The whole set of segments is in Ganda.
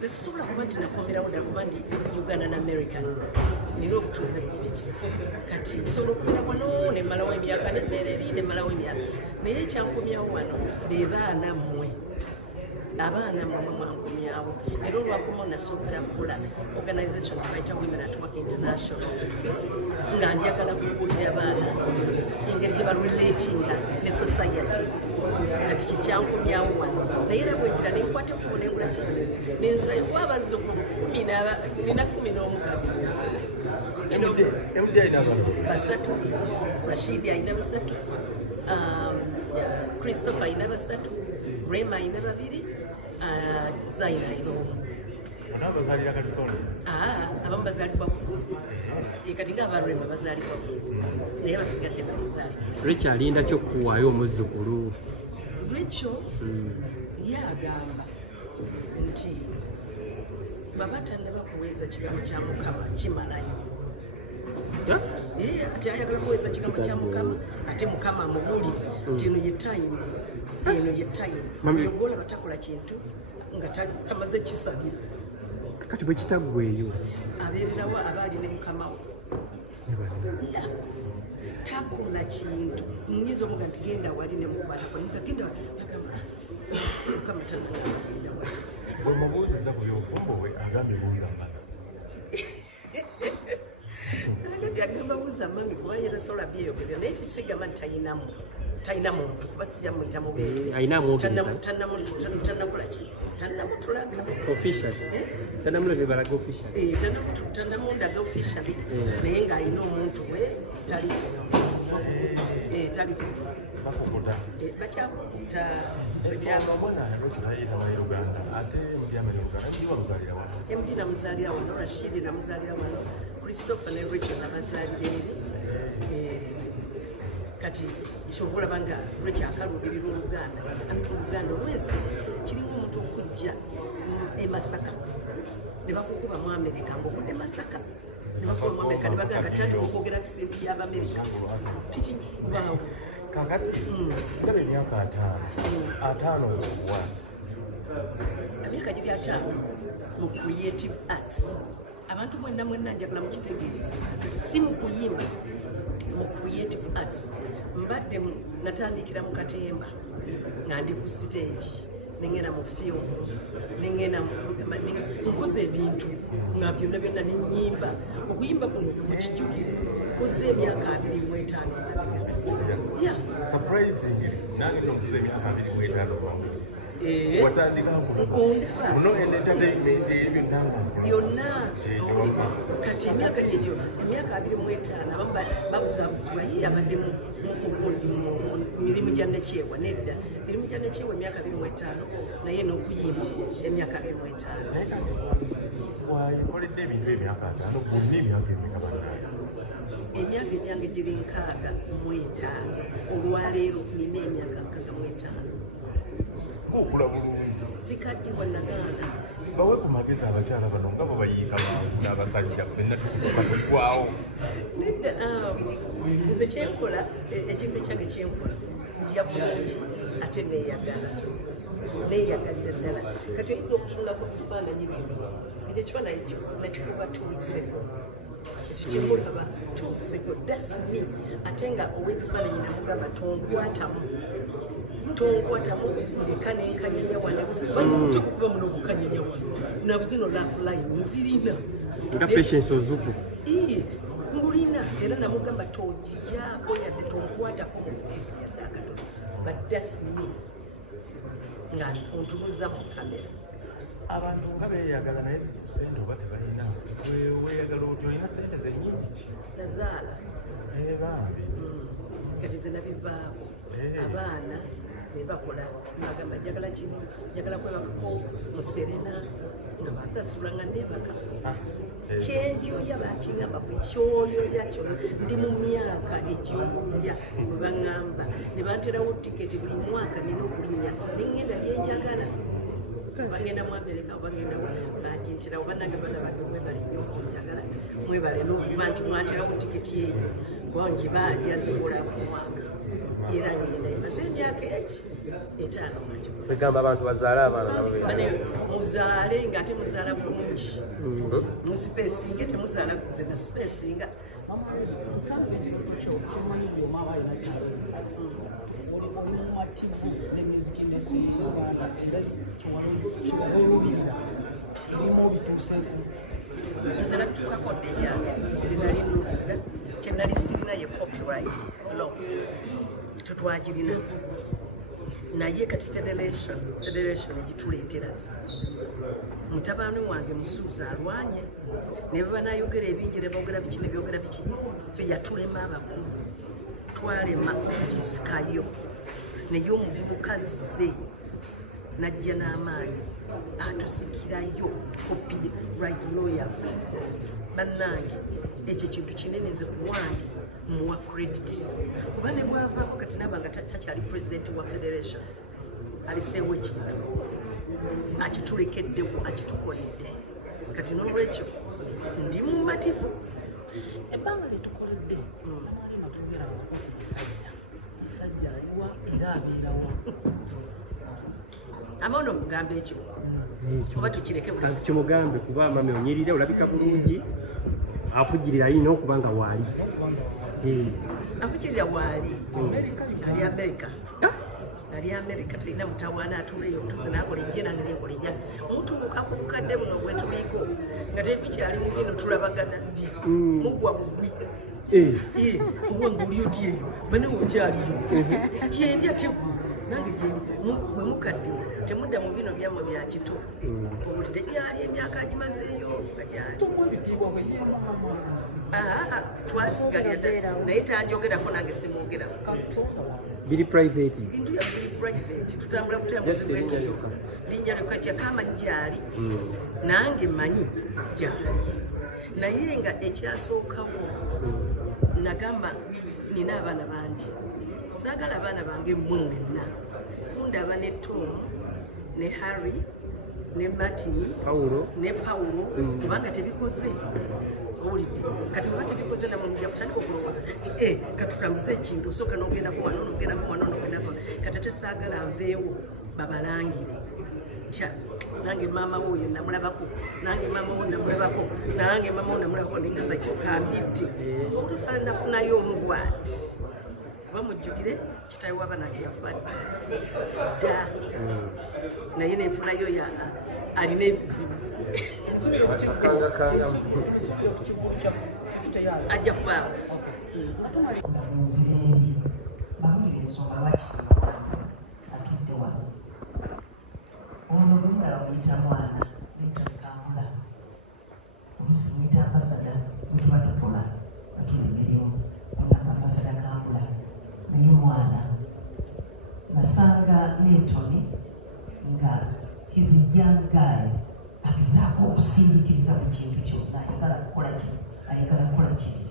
zisobola kuba nti nakomerawo ddala kuba ndi Uganda and American nina obutuuze bubiri kati nsobola okubeera wano ne mmalawo emyaka nembeera eri ne mmalawo emyaka naye ekyankomyawo wano be baana mmwe abaana mmwe mwankomyawo era olwakoma nasookera kukola organisation tebayita Women at Work International nga njagala kubuulira abaana engeri gye barelatinga ne society kati kyekyankomyawo wano naye era bwegira nenkwata kubonengula kyane nenzirayo kuba abazzukulu nina 11 kati basatu Rashidi ayina basatu Christopher ayina basatu Rema ayina babiri Zaina ayina omu abamu bazaalibwa kati nga abarema bazaalibwa naye basigadde bazaalibwa Rachel alinda ky'okuwaayo omuzzukulu Rachel yagamba nti baba tannaba kuweeza kigambo kya Mukama kimalayo ate ayagala kuweeza kigambo kya Mukama ate Mukama amubulire nti eno ye time oyogola batakola kintu nga tamaze kisabira kati bwe kitaggweeyo abeererawo abaali ne Mukama we takola kintu mwiza omuga nti genda wali ne mukubatako nikagenda agamba Mukama tanagenda wali omubuuziza ku byobufumbo we agambye buuza mami agamba buuza mami kuba yera sola byeyogerera naye kisigamba nti talina muntu kuba sijja muyita mubeezi tannakola ki tannamutulaga tannamundaga officially naye ng'alina omuntu we tali bakyakukuta MD namuzaalira wano Rashidi namuzaalira wano Christopher ne Rachel nabazaalira eri kati kyova olaba nga Rachel akaluubirira Oluganda Oluganda olwensi kirimu omuntu okujja e Masaka ne bakukuba mu Amerika ng'ovudde Masaka ne bakuba mu Amerika ne bagamba tandika okwogera kisinti y'Abamerika tikibaawo kakati ndaba emyaka 5 emyaka giri 5 mu creative arts abantu mwenna njagala mukitegeere si mu kuyimba mu creative arts mbadde natandikira mu Katemba nga ndi ku stage nengenda mu film nengenda nkoze ebintu nga byonna nenyimba okuyimba kuno mukijjukire koze emyaka 25 surprising nange nokuze emyaka 25 watandika kuno entertainment ebyo byonna kati emyaka egyo emyaka 25 abamu babuzabuzibwa ye abadde mu mirimu gya Nakyewa nedda mirimu gya Nakyewa emyaka 25 naye n'okuyimba emyaka 25 wakoledde ebintu emyaka 5 bonna emyaka emeka bannaayo emyaka egyange giri 65 olwaleero nina emyaka 65 okula bulungi sikadde bwannagaana bawe ku magezi abakyala bano nga bo bayiika bangu n'abasajja ffenna tukugwawo nedda nze kyenkola ekintu ekyange kyenkola ndya bulungi ate neeyagalira ddala kati oyinza okutunulako ebifaananyi bino ekyo ekifaananyi nakikuba 2 weeks ago ekyokyemulaba 2 weeks ago that's me ate nga ow'ebifaananyi namugamba tonkwatamu ndeka nenkanyanya wano banute kukuba muno okukanyanya wano nabuzino lifeline nzirina nga patience ozuku ngulina era namugamba togijaako yadde tonkwatako mu feesi yadde akatono but that's me nga ontunuza mu kamera abantu nga beeyagala naye sente oba tebalina weeyagala oti olina sente zenyingi nazaala bambi kati zenabivaako abaana nebakola mbagamba njagala kino njagala kwebakako muserena nga basasula nga nebaka kyenjoya bakingamba kukyoyoya kyono ndi mu myaka egyokulya webaŋŋamba ne banterawo tiketi buli mwaka nina okulinya neŋŋenda gyenjagala bagenda mu Amerika bagenda bagintirawo banagabana bage mwebale nnyo okunjagala mwebale n'okuba nti mwanterawo tiketi eyo wangi banja zikola ku mwaka era ngenda emaze emyaka eki 5 egamba abantu bazaale abaana nabo bane muzaale ng'ate muzaala bulungi musipeesinga temuzaala zena sipeesinga nze natukakodde ebyange binali nulira kyenali sirina ye copyright law tetwagirina naye kati federation egituleetera mutabani wange musuuza alwanye ne baba nayogera ebingi ne boogera biki ne byogera biki ffe yatulema abakulu twalema okugisikayo naye omuvubuka zze najja n'amaanyi atusikirayo copyright lawyer bannange ekyo kintu kinene nze ku wange muwa credit kuba ne bwavaako kati naba nga takyali president wa federation aliseewo ekintu akitulekeddewo akitukoledde kati n'olwekyo ndi mumativu ebbanga lyetukoledde natugera musajja aliwa era abeerawo amaono mugamba ekyo oba tukireke bulisi kimugambe kuba mame onyirire olabika bulungi afugirira ayina okuba nga waali afugirira waali ali Amerika tulina mutawaana atuleyo tuze nakola ejje nange nenkola ejja mutubuka ku bukadde buno bwetuliko nga tebikyali mu bino tulabagana ddi mugwa bugwi owange oli oti eyo bane okyaliyo gyendya tegwe nange gyendi bwe mukadde temudda mu bino byammwe bya kito owulidde gyali emyaka agimazeeyo nga gyali twasigalira naye tanjogerako nange simwogerako biri private bintu bya biri private tutambula kutambuza bwetutu linnya lyokka kyakamanyi gyali nange manyi gyali naye nga ekyasookawo nagamba nina abaana bangi saagala abaana bange mmwe mwenna mundaba ne Tom ne Harry ne Martin ne Paulo kubanga tebikoze owulidde kati bwe tebikoze namwe mujja kutandika okulowooza nti katutambuze ekintu osooka n'ogendako wano n'ogendako wano n'ogendako kati ate saagala nveewo babalangire tya nange maama wo oyo namulabako nange maama wo namulabako nange maama wo namulabako negamba kyokambidde obutusala nafunayo omugwati oba mujjukire kitawe w'abanange yafadde dda naye nenfunayo alina ebizibu ajja kubaawo nzireeri bawulira ensonga lwaki wange atudde wano ono bwe mulaba muyita mwana nemutakambula olusi muyita ambasada bwe tuba tukola batulemberewo onanga ambasada kambula naye mwana nasanga Newton nga he's a young guy agezaako okusindiikiriza buli kintu kyonna ayagala kukola ki ayagala kukola kiri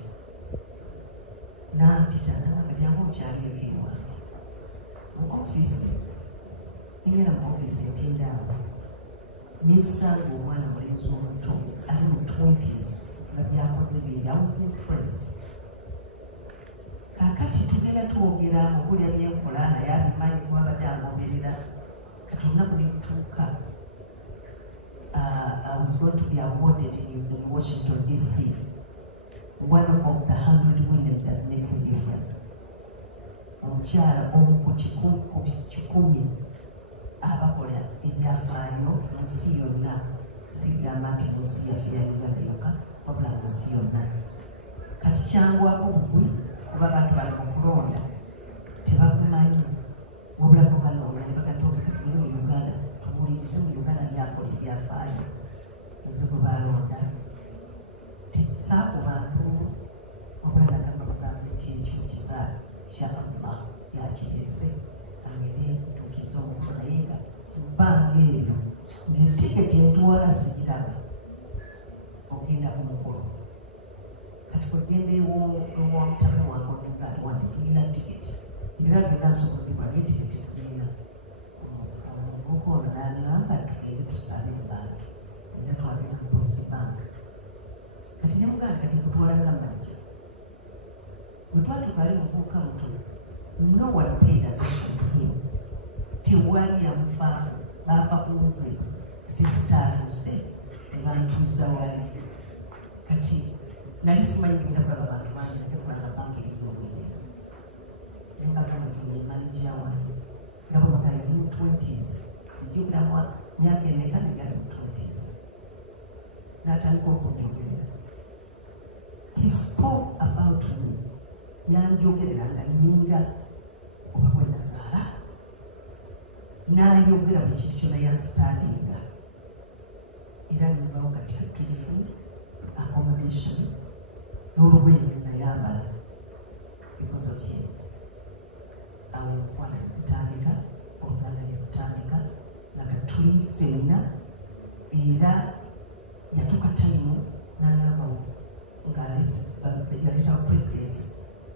nampita nagamba jangu okyalireko ewange mu ofiisi engera mu ofiisi etindaawo nensanga omwana mulenzi omuto ali mu 20s nga byakoze bingi. I was impressed. Kakati tugenda twogera mubulya byenkola naye abimanyi kubabadde amugoberera kati olunaku ne lutuuka I was going to be awarded in Washington DC, one of the 100 women that makes a difference. Omukyala omu ku kikumi abakola ebyafaayo mu nsi yonna, sigamba nti mu nsi yaffe ya Uganda yokka wabula mu nsi yonna. Kati kyangwako bugwi kuba abantu bali mu kulonda tebakumanyi wabula kubalonda ne bagatooka katugere mu Uganda tuwulirize mu Uganda lyakola ebyafaayo eze bwe balonda saako bantu wabula nagamba bagambe nti ekyo kisaala kya Allah yakirese kangede tukiza omukono naye nga bbanga eryo ngaetiketi entwala sigiraba ogenda ku mukolo kati kwegenda ewamutame wange otugaali wanti tulina tiketi era byonna nsooka biba naye tiketi tulina omuvubuka ono n'agamba tugende tusabe mu bantu era twagenda mu Post Bank kati ne muganda kati kutwala nga mmalija bwe twatukaali muvubuka muto no one paid attention to him. Tewali yamufaako baafa kuuze tisitaatuuse nebantuuza wali kati nali simanyi genda kulaba abantu bangi naye kulanga banka erinyobwine nembagamba tuye manija wange nga bwebagali mu 20s sijjukiramu myaka emeka negali mu 20s n'atandika okunjogerera. He spoke about me. Yanjogerera nga ninga oba gwe nazaala n'ayogera buli kintu kyonna yansitandinga era nenvawo kati tulifunye accommodation n'olugoye lwenayambala because of him. Awo omukwala nekutandika oluganda nekutandika nga tuli ffenna era yatuuka tayimu n'agambawo ng'aleetawo presidents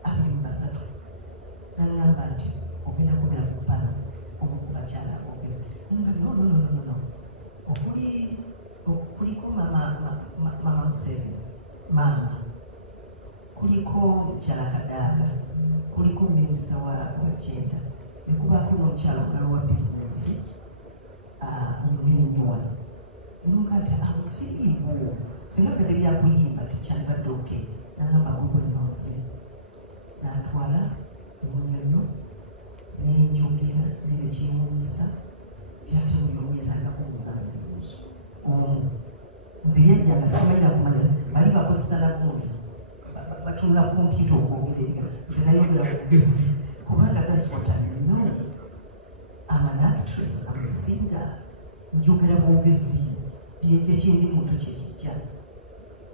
23 n'agamba nti ogenda kubera ku pano omukubakyala ogenda nga no kuliko mama Museveni maama kuliko mukyala Kadaga kuliko minisita wa Kyenda nekubaako n'omukyala omulala wa bizinesi omuliminyi wano nemuga nti amusiriimu singa kadde byakuyimba tikyalibadde oke nagamba bwebwe nonze n'atwala emunyonyo nenjogera nenekyemumisa tyate muliomu yatandika kubuuzayo ebibuuzo nze yajjanga simayira kumanya bali bakozesa nagundi batunula kompyuta okwogera nze nayogera kugezi kubanga that's what I know. I'm an actress, I'm a singer, njogera bwogezi ekyendi muntu kyekijja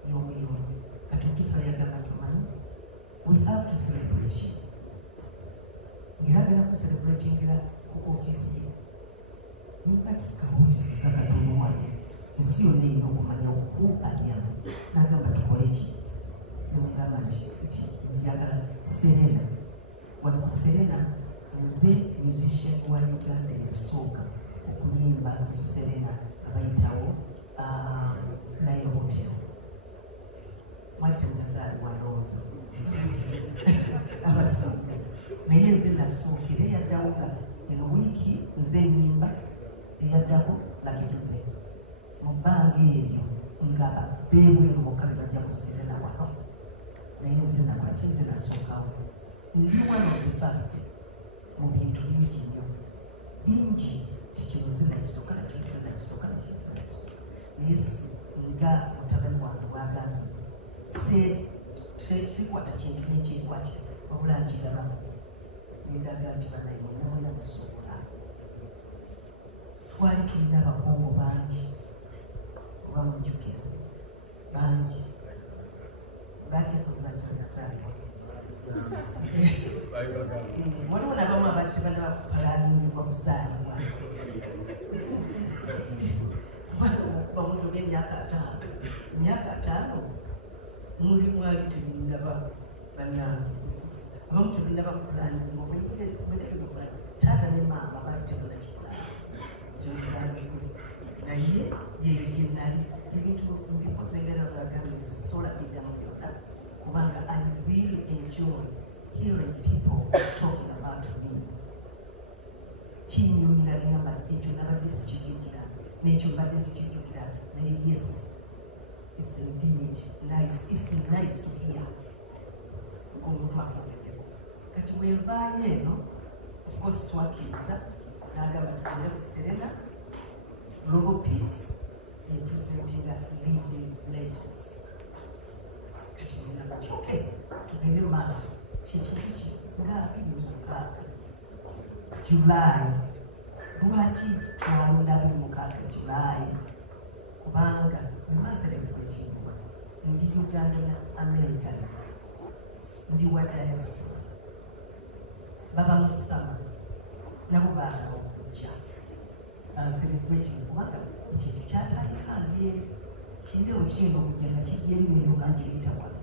yomuyo kati otusala yagamba tumanyi we have to celebrate you ngera agenda kucelebratingira ku ofisi ye nikati kaofisi kakatono wano ensi yonna erina okumanya who I am nagamba tukole ki nemugamba nti njagala Serena wano ku Serena nze musician wa Uganda eyasooka okuyimba ku Serena kabayitawo Nile Hotel. Mwali temunazaali walowooza abasajja naye nze nasookera eyaddawo nga eno wiiki nze nyimba eyaddako Lakidube mu bbanga eryo nga beebweru bokka be bajja kuserera wano naye nze nakola ki nze nasookawo ndi one of the first mu bintu bingi nnyo bingi tikino nze nakisooka nakibuze nakisooka nakibuze nakisooka naye nga mutabani wange bwagambye sikwata kintu nekikwati wabula nkiraba nendaga nti banaye mwenamwena musobola twali tulina abakongo bangi oba mujjukira bangi batekozebatanazaalibwa waliwo nabamu abali tebana bakupalaningibwa kuzaalibwa bamuntu b'emyaka 5 emyaka 5 muli mwali temunnaba bannange abamu temunnaba kupulaninga obetegeeza okulana taata ne maama baali temunakipulana tezaalibwe naye yeyo gyenali ebintu mbikoze ngera bagambye zisola biddamu byonna kubanga I really enjoy hearing people talking about me kinyumira negamba ekyo nabadde sikijjukira n'ekyo mbadde sikijjukira naye yes it's indeed nice. It's nice to hear ng'omuntu akwogeddeko kati bwenvaayo eno of course twakkiriza n'agamba tugende ku Serena Global Peace representing living legends kati nina kuti okay tugende mu maaso kyekintu ki nga 26 July lwaki twalonda 26 July kubanga wemaselebratingwa ndi Uganda na American ndi wa diaspora baba musama nabo baalawo okujja celebrating kubanga ekintu kyatandika ngeri kindewo kigenda okujja nakijja erinendo kangireeta wano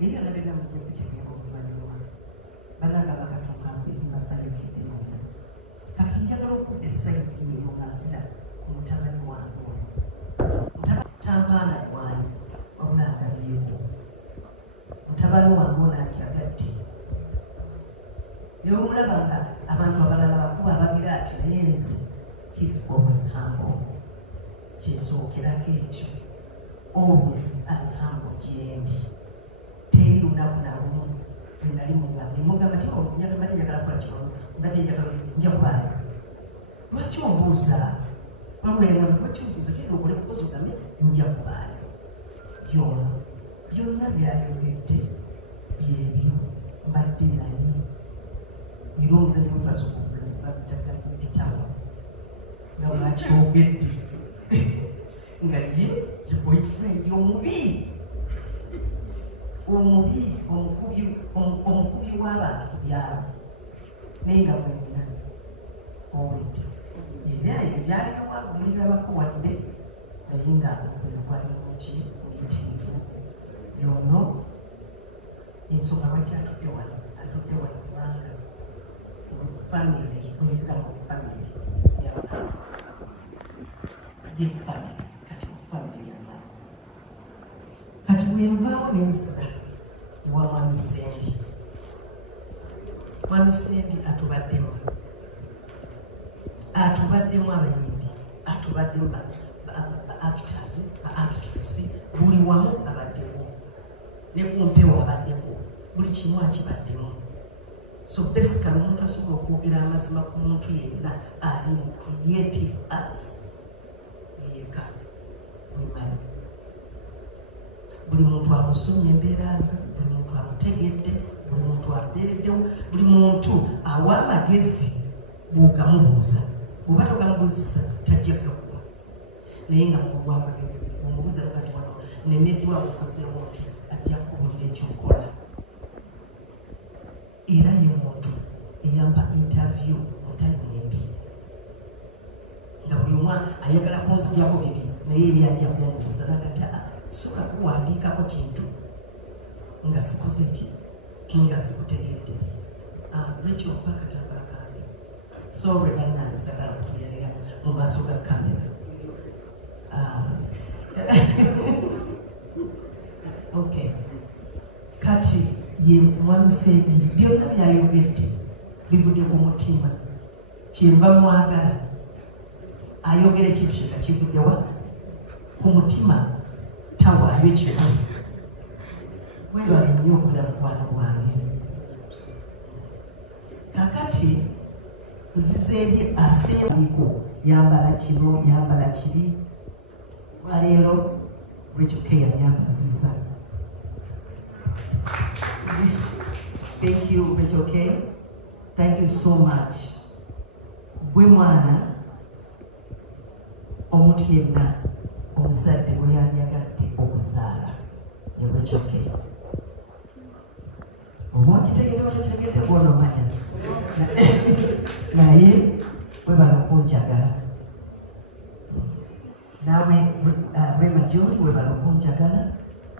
ebyo nabena mujja kutegeera oluvannyuma bananga bakatuuka mbasalekidde nonna kati njagala okudda esayidi eno nga nzira ku mutabani wange ono tampaana kwani wabula agabyeko mutabani wange ono akyagadde Yomulaba nga abantu abalala bakuba abagira ati naye nze he's always humble. Kyesookerako ekyo. Always and humble gyendi. Teri lunaku nalumu bwe nali mugamba ti mbadde njagala kukola kino mbadde njagala nja kubaayo. Lwaki ombuuza? Lwaki ombuuza genda okole kukoza ogambe nja kubaayo. Yono byonna byayogedde byebyo mbadde naye. Era omuzanyi bwe twasooka omuzanyi babitakali bitawo nga lwakyogedde nga ye boyfriend omubi omukubi w'abantu ku byalo naye nga bwe nina owedde era ebyo byalinawa muli byabakuwadde naye nga omuzanyi gwali muki muyitirivu yono ensonga lwaki atudde wano kubanga family mwezira mu family y'abantu ye family kati mu family y'abantu kati bwenvaawo n'enzira ewa Mwami Sendi. Mwami Sendi atubaddemu abayimbi, atubaddemu ba actors, ba actress, buli wamu abaddemu ne ku mpewo abaddemu, buli kimu akibaddemu. So basically omuntu asobola okwogera amazima ku muntu yenna ali mu creative arts yeka wemanyi. Buli muntu amusomye embeera ze, buli muntu amutegedde, buli muntu abeereddewo, buli muntu awa amagezi bw'ogamubuuza. Bw'oba togamubuuziza tajja gakuwa. Naye nga muwa amagezi omubuuza lwati wano nemeddwa okozeewo nti ajja kubuulira ekyokola. Era ye muntu eyamba interview mu tayimu embi. Nga buli omu ayagala kunzijjako bibi naye ye ajja kumbuuza nagata sobola kuwandiikako kintu nga sikuze ki nga sikutegedde. Rachel mpaka tambala kange. Sorry bannange sagala kutuyalira mu maaso ga kamera. Okay. Kati ye Mwami Sendi byonna byayogedde bivudde ku mutima. Kyenva mwagala ayogera ekintu kyonna kivudde wa ku mutima. Tawaayo kimu. Webale nnyo okubeera mukwano gwange. Kakati nzize eri asembaliko yambala kino yambala kiri. Waleero Rachel K yanyambazizza. Thank you, Rachel K. Thank you so much. Gwe mwana omuntu yenna omuzadde gwe yanyagadde okuzaala ye Rachel K. Oba okitegedde otategedde gwona omanya naye webala okunjagala. Naawe Rema Joly webala okunjagala,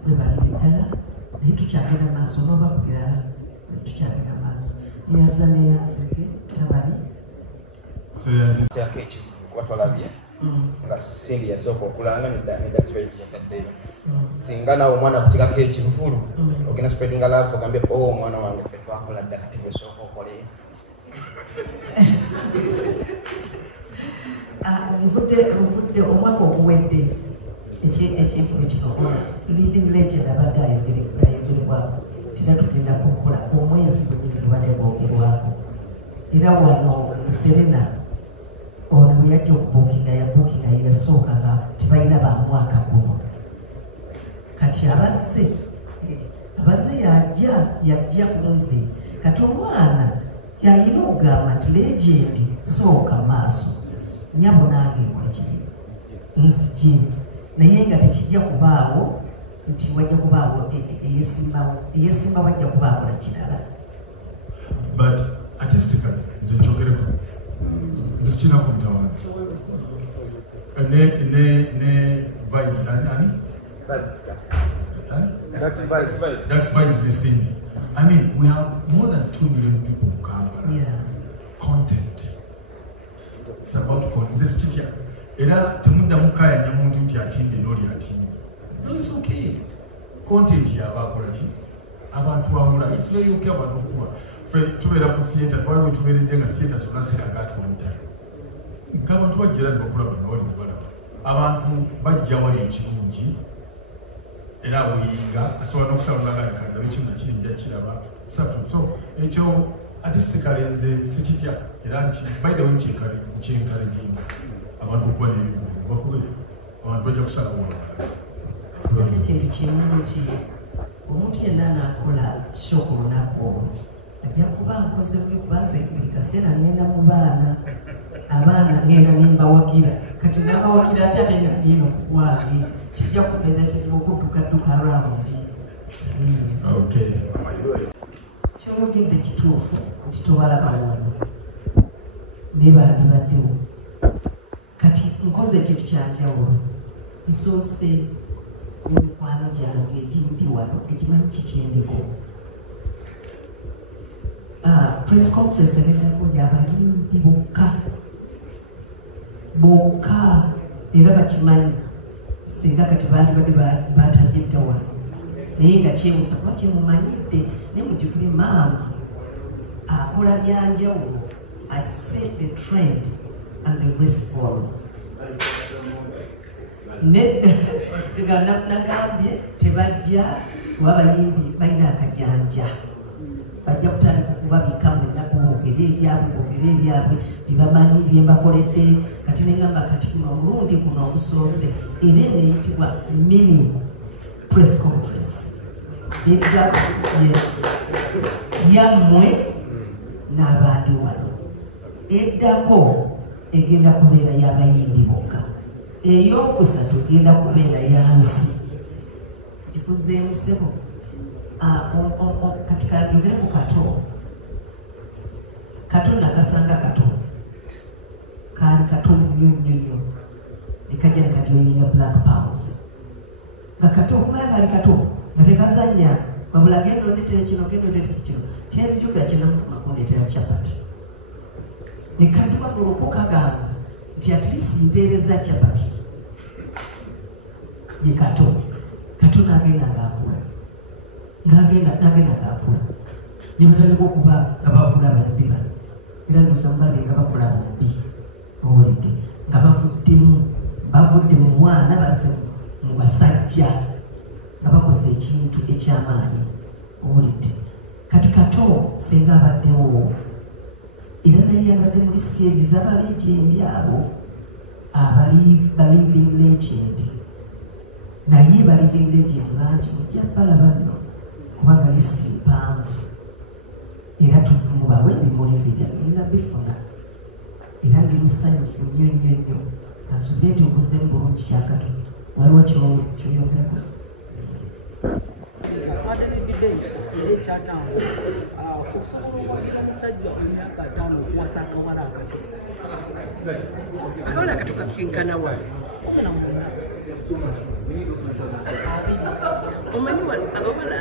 webalire ddala naye tukyagenda maaso n'oba ku birala tukyagenda maaso. Eyaza neyanseke tabali kuba twalabye nga Sendi yasooka okulanga nedakibaikyataddeyo. Singa naawe omwana akutikako ekivulu ogenda spreadinga love ogambe omwana wange ffe twakola dda kati bwesooka okole. Nvudde omwaka oguwedde ekyefulu kikakola living legend abadde ayogerebwako tera tugenda kukola omwezi gwenyini tubadde gwogerwako. Era wano Serena ono bwe yajja okubuukinga yabuukinga yasooka nga tebalina ba mwaka guno. Kati abazze yajja ku nze kati omwana yalina okugamba nti legend sooka maaso nyabo nange nkola kiri nzije naye nga tekijja kubaawo nti wajja kubaawo eyesimba wajja kubaawo na kirala. But artistically nze kyogereko nze sikinako mutawaana ne vibes ani that's vibes the same. I mean we have more than 2 million people in Kampala. Yeah. Content. It's about content. Nze sikitya era temuddamu kukayanya muntu nti atinde n'oli atinde. No, it's okay. Content yaba akola ki abantu wabula it's very okay abantu kuba fe tubeera ku theatre twaliwo tubeeredde nga theatre zonna ziraga at one time ng'abantu bajjera ne bakulaba nawali ne balaba abantu bajja wali ekirungi era buyinga asobola n'okusalulaganikanda biki nga kirinja kiraba sabtu so ekyo artistically nze sikitya era by the way nkyenkareginga abantu okuba n'ebivumu bakube abantu bajja kusalawo Ate ekintu kimu nti omuntu yenna anaakola kyo ku lunaku olwo ajja kuba nkoze buli kubanza buli kaseera ngenda mu baana abaana ngenda nembawagira kati nabawagira ate ate nga ndiino kugwange kijja kubeera kizibu okuddukadduka arawundi kyoyogedde kituufu nti tobalaba wano naye bandibaddewo kati nkoze ekintu kyanjawulo nsoose n'emikwano gyange egindi wano ekimanyi kikyendeko press conference egendako yabayimbi bokka era bakimanyi singa kati bandibadde batajjedde wano naye nga kyewuuza kuba kyemumanyidde ne mujjukire maama akola byanjawulo I set the trend and the grace follow. Nagambye tebajja kuba bayimbi balina akajanja bajja kutandika okubabika mwenna boogere ebyabwe byebamanyi byembakoledde kati neŋŋamba kati kuno omulundi guno ogusoose era eneyitibwa mini press conference yes yammwe n'abandi wano eddako egenda kubeera y'abayimbi bokka ey'okusatu egenda kubeera yansi kikuzeemu ssebo kati kabyogere ku kato nakasanga kato kaali kato nnyo nekajja nekajoininga Black Pals nga kato okumanya kaali kato nga tekazanya wabula genda ondetera kino kyenzijukira kyenamutuma kundetera chapati nekadduka muloko kagamba nti at least mpeereza chapati ye kato n'agenda ng'akula n'agenda ng'akula ne batandika okuba nga bakula bombi bano era ndoza mubalabye nga bakula bombi owulidde nga bavudde mu mwana baze mu basajja nga bakoze ekintu ekyamaanyi owulidde kati kato singa abaddewo era naye yabadde mu lisiti ezi z'abalegendi abo baliving legend naye baliving legend bangi mujja balaba nno kubanga lisiti mpanvu era mubawe ebimulizi byalina bifuna era ndi musanyufu nnyo kansubire nti okuze mu bulungi kyakato waliwo kyoyogerako ate nedibate era ekyatambula osobola okuwagira omusajja emyaka 5 okuwasa akawala akato akawala akato kakenkana wa omanyi abawala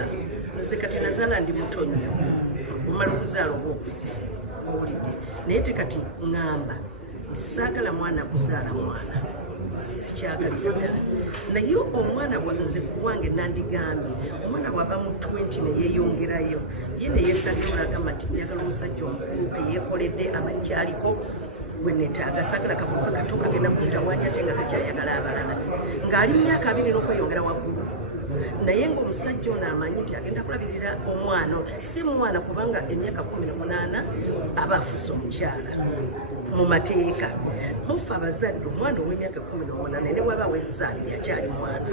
nze kati nazaala ndi muto nnyo omala okuzaala oba okuze owulidde naye tekati ŋŋamba nti saagala mwana kuzaala mwana sikyagalira ddala naye omwana nze kuwange nandigambye omwana wava mu 20 neyeeyongerayo ye neyeesalirawo nagamba nti njagala omusajja omukulu eyeekoledde amakyaliko gwe neetaaga saagala kavubuka kato kagenda kumutawaanya ate nga kakyayagala abalala ng'ali mu myaka 2 n'okweyongera waggulu naye ng'omusajja ono amanyi nti agenda kulabirira omwana si mwana kubanga emyaka 18 aba afuuse omukyala mu mateeka mufe abazadde omwana ow'emyaka 18 ne waba wezzaalire akyali mwana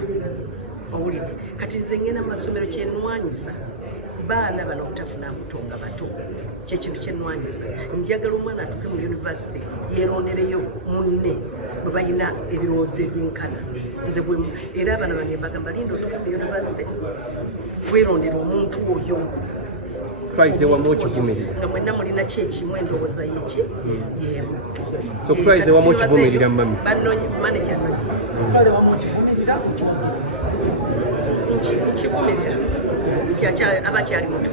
owulidde kati nze ngenda mu masomero kyenwanyisa baana bano obutafuna mbuto nga bato kyekintu kyenwanyisa njagala omwana atuuke mu yunivasite yeerondereyo munne bwe balina ebirowoozo ebyenkana nze era abaana bange mbagamba linda otuuke mu yunivasite weerondera omuntu oyo twice wamu okivumirira nga mwenna mulina kyekimu endowooza yeki yemu so twice wamu okivumirira mami banonyi manager nonyi nkivumirira abakyali muto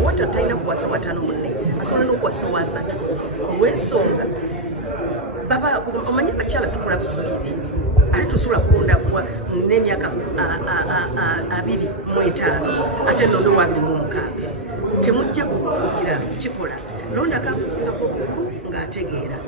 owata talina kuwasa watano munne asobola n'okuwasa owasatu olw'ensonga omanyi abakyala tukula busipiidi ate tusobola kulonda n'emyaka 25 ate londo wa 26 temujja kugira kikola londa kakusingako ng'ategeera